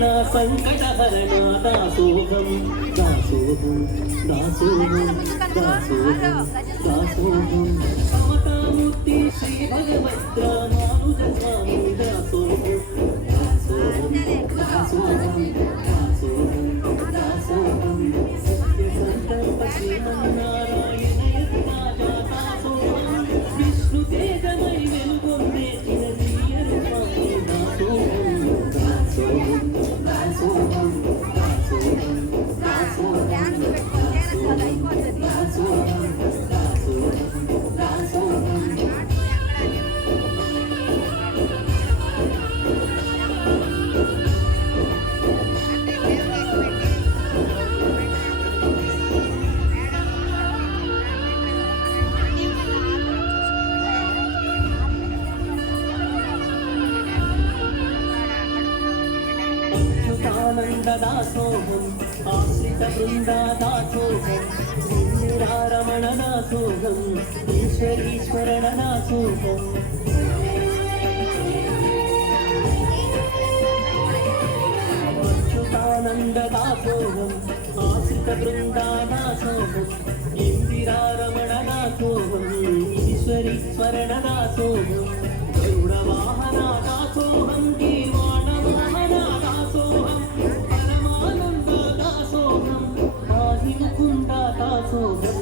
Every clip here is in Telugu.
వెంకటరమణ సంకటహరణ దాసోహం దాసోహం దాసోహం దాసోహం దాసోహం సమతామూర్తి శ్రీ భగవద్ర మానుజ స్వామి దాసోహం దాసోహం దాసోహం దాసోహం దాసోహం సత్య సంకల్ప శ్రీమన్నారాయణ యజ్ఞాజా దాసోహం విష్ణు తేజమై వెలుగొందే చిరనీయరు స్వామి దాసోహం దాసోహం దాసోహం దాసోహం దాసోహం దాసోహం దాసోహం दासोहम आश्रित वृंदा दासोहम इंदिरारमण दासोहम ईश्वरीश्वरण दासोहम अच्युतानंद दासोहम आश्रित वृंदा दासोहम इंदिरारमण दासोहम ईश्वरीश्वरण दासोहम गरुड़ वाहन दासोहम गीर्वाण वाहन दासोहम परमानंद दासोहम पाहि मुकुंद दासोहम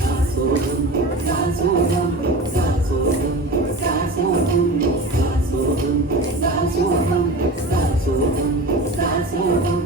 दासोहम दासोहम दासोहम दासोहम दासोहम दासोहम दासोहम दासोहम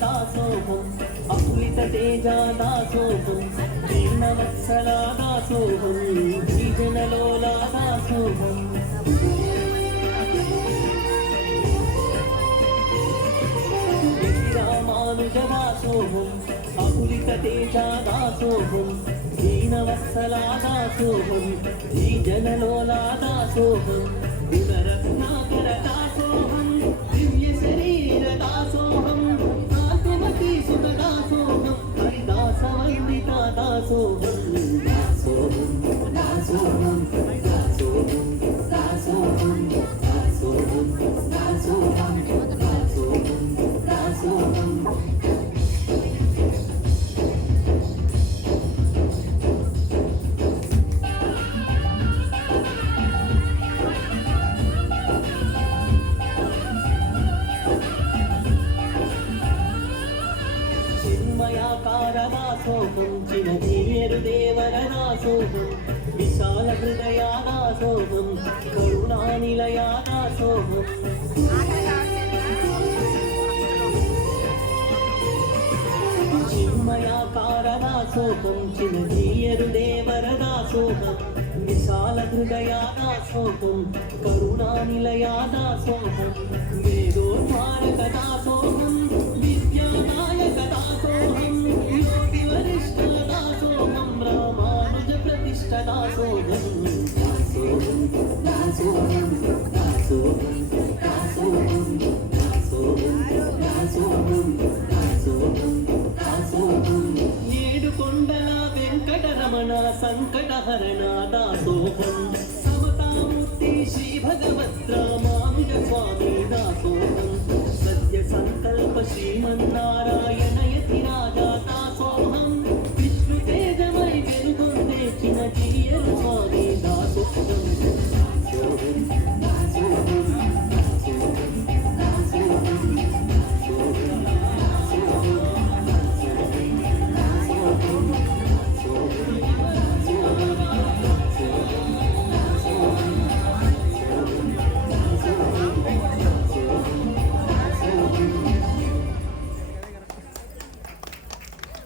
दासोहम अकुलित तेजा दासोहम दीनवत्सला दासोहम श्रीजनलोला दासोहम रामानुज दासोहम अकुलित तेजा दासोहम दीनवत्सला दासोहम श्रीजनलोला दासोहम गुणरत्नाकर दासोहम दिव्य शरीर दासोहम सुत दासोहम हरिदास वंदिता दासोहम दासोहम दासोहम दासोहम दासोहम दासोहम दासोहम दासोहम दासोहम दासोहम चिरधीर देवर दासोहम विशाल हृदया दासोहम करुणानिलया दासोहम चिन्मयाकार दासोहम चिरधीर देवर दासोहम विशाल हृदया दासोहम करुणानिलया दासोहम वेदोद्धारक दासोहम विद्यानायक दासोहम दासोहम दासोहम दासोहम दासोहम दासोहम दासोहम दासोहम दासोहम दासोहम येडु कोंडल वेंकटरमण संकटहरण दासोहम समतामूर्ति श्री भगवद्र मानुज स्वामी दासोहम सत्य संकल्प श्रीमन्नारायण